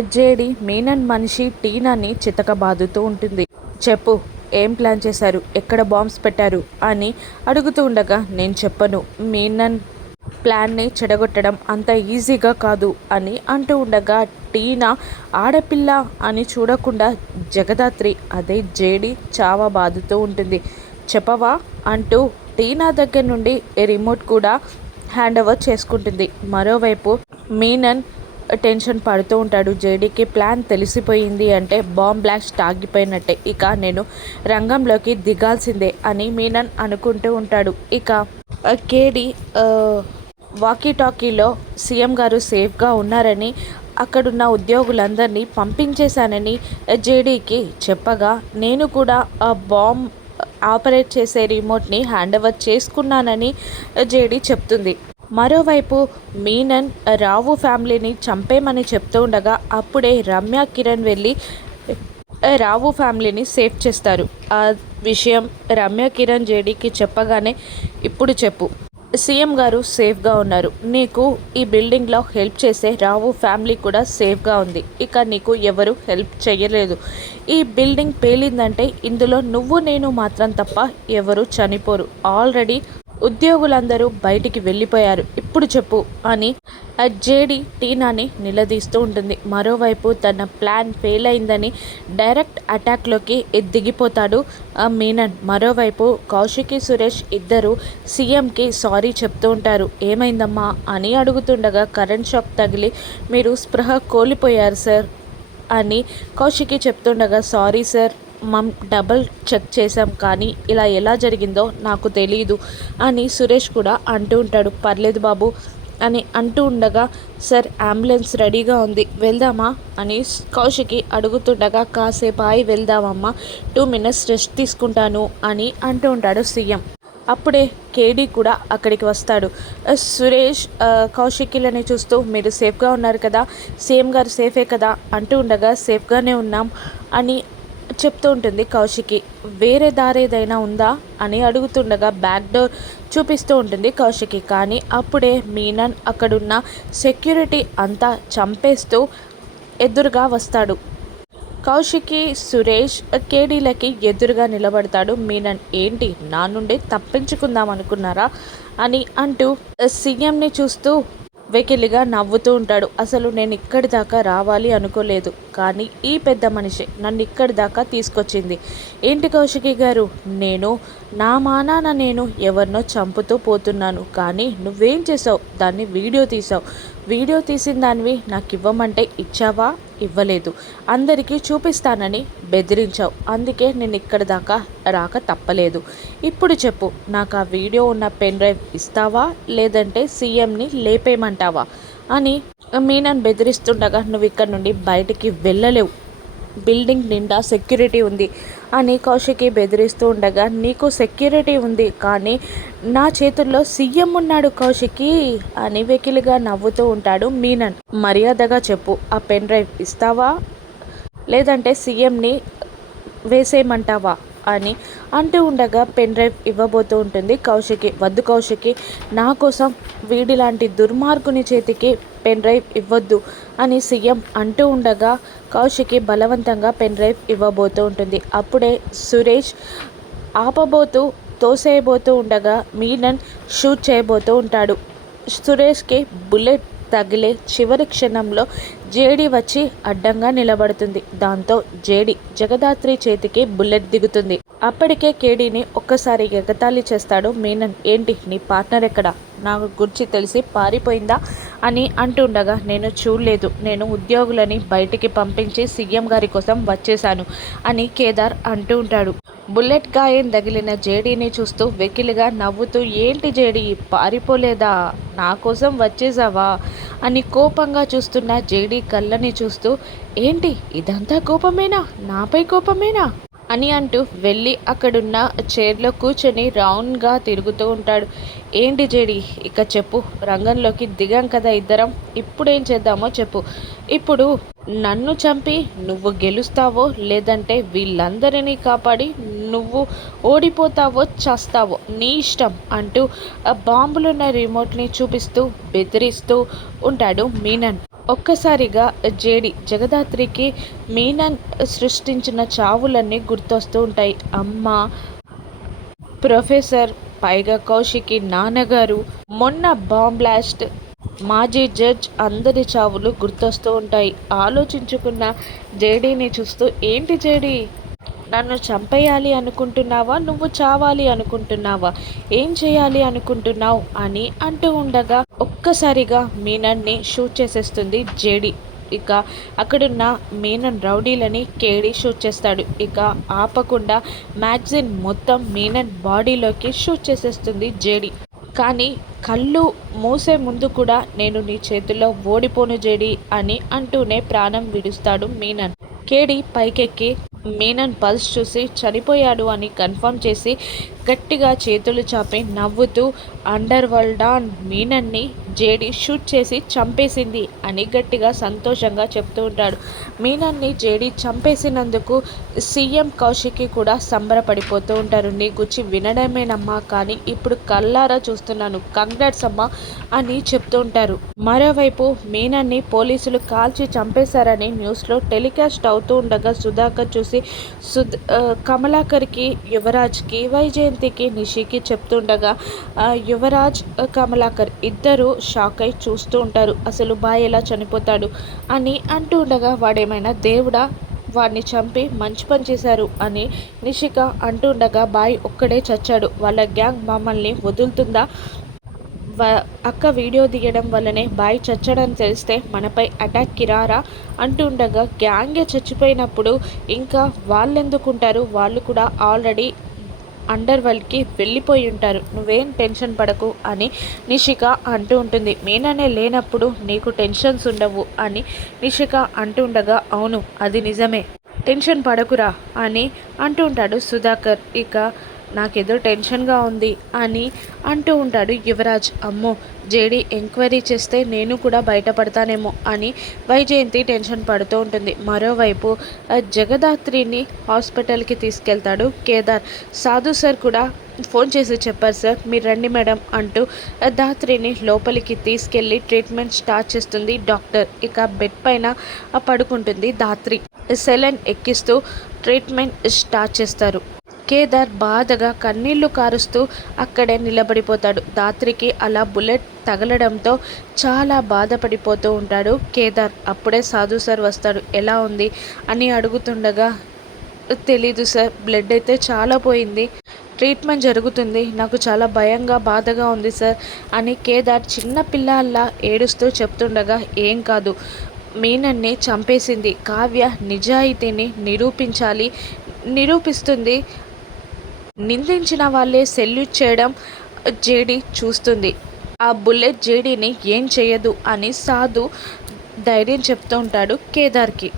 JD Menon మనిషి టీనాని చితకబాదుతూ ఉంటుంది. చెప్పు ఏం ప్లాన్ చేశారు? ఎక్కడ బాంబ్స్ పెట్టారు? అని అడుగుతూ ఉండగా నేను చెప్పను మీనన్ ప్లాన్ని చెడగొట్టడం అంత ఈజీగా కాదు అని అంటూ ఉండగా టీనా ఆడపిల్ల అని చూడకుండా జగదాత్రి అదే జేడి చావ బాదుతూ ఉంటుంది. చెప్పవా? అంటూ టీనా దగ్గర నుండి రిమోట్ కూడా హ్యాండ్ ఓవర్ చేసుకుంటుంది. మరోవైపు మీనన్ టెన్షన్ పడుతూ ఉంటాడు. జేడీకి ప్లాన్ తెలిసిపోయింది అంటే బాంబ్ బ్లాస్ట్ ఆగిపోయినట్టే ఇక నేను రంగంలోకి దిగాల్సిందే అని మీనన్ అనుకుంటూ ఉంటాడు. ఇక కేడి వాకీ టాకీలో సీఎం గారు సేఫ్గా ఉన్నారని అక్కడున్న ఉద్యోగులందరినీ పంపించేశానని జేడీకి చెప్పగా నేను కూడా ఆ బాంబ్ ఆపరేట్ చేసే రిమోట్ని హ్యాండ్ ఓవర్ చేసుకున్నానని జేడీ చెప్తుంది. మరోవైపు మీనన్ రావు ఫ్యామిలీని చంపేమని చెప్తూ ఉండగా అప్పుడే రమ్య కిరణ్ వెళ్ళి రావు ఫ్యామిలీని సేఫ్ చేస్తారు. ఆ విషయం రమ్య కిరణ్ జేడీకి చెప్పగానే ఇప్పుడు చెప్పు. సీఎం గారు సేఫ్గా ఉన్నారు. నీకు ఈ బిల్డింగ్లో హెల్ప్ చేసే రావు ఫ్యామిలీ కూడా సేఫ్గా ఉంది. ఇక నీకు ఎవరు హెల్ప్ చేయలేదు. ఈ బిల్డింగ్ పేలిందంటే ఇందులో నువ్వు నేను మాత్రం తప్ప ఎవరు చనిపోరు. ఆల్రెడీ ఉద్యోగులందరూ బయటికి వెళ్ళిపోయారు. ఇప్పుడు చెప్పు అని జేడి టీనాని నిలదీస్తూ ఉంటుంది. మరోవైపు తన ప్లాన్ ఫెయిల్ అయిందని డైరెక్ట్ అటాక్లోకి దిగిపోతాడు మీనన్. మరోవైపు కౌశికి సురేష్ ఇద్దరు సీఎంకి సారీ చెప్తూ ఉంటారు. ఏమైందమ్మా అని అడుగుతుండగా కరెంట్ షాక్ తగిలి మీరు స్పృహ కోల్పోయారు సార్ అని Kaushiki చెప్తుండగా sorry sir ma'am double check చేసాం కానీ ఇలా ఎలా జరిగిందో నాకు తెలియదు అని సురేష్ కూడా అంటూ ఉంటాడు. పర్లేదు బాబు అని అంటూ ఉండగా సార్ అంబులెన్స్ రెడీగా ఉంది. వెళ్దామా? అని కౌశికి అడుగుతుండగా కాసేపు ఆయి వెళ్దామమ్మా. టూ మినిట్స్ రెస్ట్ తీసుకుంటాను అని అంటూ ఉంటాడు సీఎం. అప్పుడే కేడీ కూడా అక్కడికి వస్తాడు. సురేష్ కౌశికిలని చూస్తూ మీరు సేఫ్గా ఉన్నారు కదా. సీఎం గారు సేఫే కదా అంటూ ఉండగా సేఫ్గానే ఉన్నాం అని చెప్తూ ఉంటుంది కౌశికి వేరే దారి ఏదైనా ఉందా? అని అడుగుతుండగా బ్యాక్ డోర్ చూపిస్తూ ఉంటుంది కౌశికి. కానీ అప్పుడే మీనన్ అక్కడున్న సెక్యూరిటీ అంతా చంపేస్తూ ఎదురుగా వస్తాడు. కౌశికి సురేష్ కేడీలకి ఎదురుగా నిలబడతాడు. మీనన్ ఏంటి? నా నుండి తప్పించుకుందాం అనుకున్నారా? అని అంటూ సీఎంని చూస్తూ వెకిలిగా నవ్వుతూ ఉంటాడు. అసలు నేను ఇక్కడి దాకా రావాలి అనుకోలేదు. కానీ ఈ పెద్ద మనిషి నన్ను ఇక్కడి దాకా తీసుకొచ్చింది. ఏంటి కౌశికి గారు? నేను నా మానాన నేను ఎవరినో చంపుతూ పోతున్నాను. కానీ నువ్వేం చేసావు దాన్ని వీడియో తీసావు వీడియో తీసిన దానివి నాకు ఇవ్వమంటే ఇచ్చావా? ఇవ్వలేదు. అందరికీ చూపిస్తానని బెదిరించావు. అందుకే నేను ఇక్కడ దాకా రాక తప్పలేదు. ఇప్పుడు చెప్పు నాకు ఆ వీడియో ఉన్న పెన్ డ్రైవ్ ఇస్తావా? లేదంటే సీఎంని లేపేయమంటావా? అని మీనన్ బెదిరిస్తుండగా నువ్వు ఇక్కడ నుండి బయటికి వెళ్ళలేవు. బిల్డింగ్ నిండా సెక్యూరిటీ ఉంది. అని కౌశికి బెదిరిస్తూ ఉండగా నీకు సెక్యూరిటీ ఉంది కానీ నా చేతుల్లో సీఎం ఉన్నాడు కౌశికి అని వెకిలిగా నవ్వుతూ ఉంటాడు మీనన్. మర్యాదగా చెప్పు ఆ పెన్ డ్రైవ్ ఇస్తావా? లేదంటే సీఎంని వేసేయమంటావా? అని అంటూ ఉండగా పెన్ డ్రైవ్ ఇవ్వబోతూ ఉంటుంది. కౌశికి వద్దు కౌశికి నా కోసం వీడిలాంటి దుర్మార్గుని చేతికి పెన్ డ్రైవ్ ఇవ్వద్దు అని సీఎం అంటూ ఉండగా కౌశికి బలవంతంగా పెన్ డ్రైవ్ ఇవ్వబోతూ ఉంటుంది. అప్పుడే సురేష్ ఆపబోతూ తోసేయబోతూ ఉండగా మీనన్ షూట్ చేయబోతూ ఉంటాడు. సురేష్కి బుల్లెట్ తగిలే చివరి క్షణంలో జేడి వచ్చి అడ్డంగా నిలబడుతుంది. దాంతో జేడి జగదాత్రి చేతికి బుల్లెట్ దిగుతుంది. అప్పటికే కేడీని ఒక్కసారి ఎగతాళి చేస్తాడు మీనన్. ఏంటి నీ పార్ట్నర్ ఎక్కడ? నాకు గురించి తెలిసి పారిపోయిందా? అని అంటుండగా నేను చూడలేదు. నేను ఉద్యోగులని బయటికి పంపించి సీఎం గారి కోసం వచ్చేశాను అని కేదార్ అంటూ ఉంటాడు. బుల్లెట్ గాయం తగిలిన జేడీని చూస్తూ వెకిలిగా నవ్వుతూ ఏంటి జేడీ పారిపోలేదా? నా కోసం వచ్చేసావా? అని కోపంగా చూస్తున్న జేడీ కళ్ళని చూస్తూ ఏంటి ఇదంతా కోపమేనా? నాపై కోపమేనా? అని అంటూ వెళ్ళి అక్కడున్న చైర్లో కూర్చొని రౌండ్గా తిరుగుతూ ఉంటాడు. ఏంటి జేడి ఇక చెప్పు రంగంలోకి దిగాం కదా ఇద్దరం ఇప్పుడేం చేద్దామో చెప్పు. ఇప్పుడు నన్ను చంపి నువ్వు గెలుస్తావో లేదంటే వీళ్ళందరినీ కాపాడి నువ్వు ఓడిపోతావో చేస్తావో నీ ఇష్టం అంటూ ఆ బాంబులున్న రిమోట్ని చూపిస్తూ బెదిరిస్తూ ఉంటాడు మీనన్. ఒక్కసారిగా జేడి జగదాత్రికి మీనన్ సృష్టించిన చావులన్నీ గుర్తొస్తూ ఉంటాయి. అమ్మ! ప్రొఫెసర్ పైగా కౌశికి నాన్నగారు మొన్న బాంబ్ బ్లాస్ట్ మాజీ జడ్జ్ అందరి చావులు గుర్తొస్తూ ఉంటాయి. ఆలోచించుకున్న జేడీని చూస్తూ ఏంటి జేడీ? నన్ను చంపేయాలి అనుకుంటున్నావా? నువ్వు చావాలి అనుకుంటున్నావా? ఏం చేయాలి అనుకుంటున్నావు? అని అంటూ ఉండగా ఒక్కసారిగా మీనన్ని షూట్ చేసేస్తుంది జేడి. ఇక అక్కడున్న మీనన్ రౌడీలని కేడి షూట్ చేస్తాడు. ఇక ఆపకుండా మ్యాగ్జిన్ మొత్తం మీనన్ బాడీలోకి షూట్ చేసేస్తుంది జేడి. కానీ కళ్ళు మూసే ముందు కూడా నేను నీ చేతుల్లో ఓడిపోను జేడి అని అంటూనే ప్రాణం విడుస్తాడు మీనన్. కేడి పైకెక్కి మీనన్ పల్స్ చూసి చనిపోయాడు అని కన్ఫర్మ్ చేసి గట్టిగా చేతులు చాపి నవ్వుతూ అండర్ వరల్డ్ ఆన్ మీనన్ని జేడి షూట్ చేసి చంపేసింది అని గట్టిగా సంతోషంగా చెప్తూ ఉంటాడు. మీనన్ని జేడి చంపేసినందుకు సీఎం కౌశికి కూడా సంబరపడిపోతూ ఉంటారు. నీ గుచ్చి వినడమేనమ్మా కానీ ఇప్పుడు కల్లారా చూస్తున్నాను. కంగ్రాట్స్ అమ్మా అని చెప్తూ ఉంటారు. మరోవైపు మీనన్ని పోలీసులు కాల్చి చంపేశారని న్యూస్లో టెలికాస్ట్ అవుతూ ఉండగా సుధాకర్ చూసి సుధ కమలాకర్కి యువరాజ్కి వైజయంతికి నిషికి చెప్తుండగా యువరాజ్ కమలాకర్ ఇద్దరు షాక్ అయి చూస్తూ ఉంటారు. అసలు బాయ్ ఎలా చనిపోతాడు? అని అంటూ ఉండగా వాడేమైనా దేవుడా? వాడిని చంపి మంచి పని చేశారు అని నిషిక అంటుండగా బాయ్ ఒక్కడే చచ్చాడు. వాళ్ళ గ్యాంగ్ మమ్మల్ని వదులుతుందా? అక్క వీడియో తీయడం వల్లనే బాయ్ చచ్చడం తెలిస్తే మనపై అటాక్కి రారా అంటుండగా గ్యాంగే చచ్చిపోయినప్పుడు ఇంకా వాళ్ళెందుకుంటారు? వాళ్ళు కూడా ఆల్రెడీ అండర్ వరల్డ్కి వెళ్ళిపోయి ఉంటారు. నువ్వేం టెన్షన్ పడకు అని నిషిక అంటూ ఉంటుంది. మీనానే లేనప్పుడు నీకు టెన్షన్స్ ఉండవు అని నిషిక అంటుండగా అవును అది నిజమే. టెన్షన్ పడకురా అని అంటూ ఉంటాడు సుధాకర్. ఇక నాకేదో టెన్షన్గా ఉంది అని అంటూ ఉంటాడు యువరాజ్. అమ్మో జేడీ ఎంక్వైరీ చేస్తే నేను కూడా బయటపడతానేమో అని వైజయంతి టెన్షన్ పడుతూ ఉంటుంది. మరోవైపు జగదాత్రిని హాస్పిటల్కి తీసుకెళ్తాడు కేదార్. సాధు సార్ కూడా ఫోన్ చేసి చెప్పారు సార్ మీరు రండి మేడం అంటూ దాత్రిని లోపలికి తీసుకెళ్ళి ట్రీట్మెంట్ స్టార్ట్ చేస్తుంది డాక్టర్. ఇక బెడ్ పైన పడుకుంటుంది దాత్రి. సెలెన్ ఎక్కిస్తూ ట్రీట్మెంట్ స్టార్ట్ చేస్తారు. కేదార్ బాధగా కన్నీళ్ళు కారుస్తూ అక్కడే నిలబడిపోతాడు. దాత్రికి అలా బుల్లెట్ తగలడంతో చాలా బాధపడిపోతూ ఉంటాడు. కేదార్ అప్పుడే సాధు సార్ వస్తాడు. ఎలా ఉంది? అని అడుగుతుండగా తెలీదు సార్ బ్లడ్ అయితే చాలా పోయింది. ట్రీట్మెంట్ జరుగుతుంది. నాకు చాలా భయంగా బాధగా ఉంది సార్ అని కేదార్ చిన్న పిల్లల్లా ఏడుస్తూ చెప్తుండగా ఏం కాదు. మీనన్ని చంపేసింది. కావ్య నిజాయితీని నిరూపించాలి నిరూపిస్తుంది. నిందించిన వాళ్ళే సెల్యూట్ చేయడం జేడీ చూస్తుంది. ఆ బుల్లెట్ జేడీని ఏం చేయదు అని సాధు ధైర్యం చెప్తూ ఉంటాడు కేదార్కి.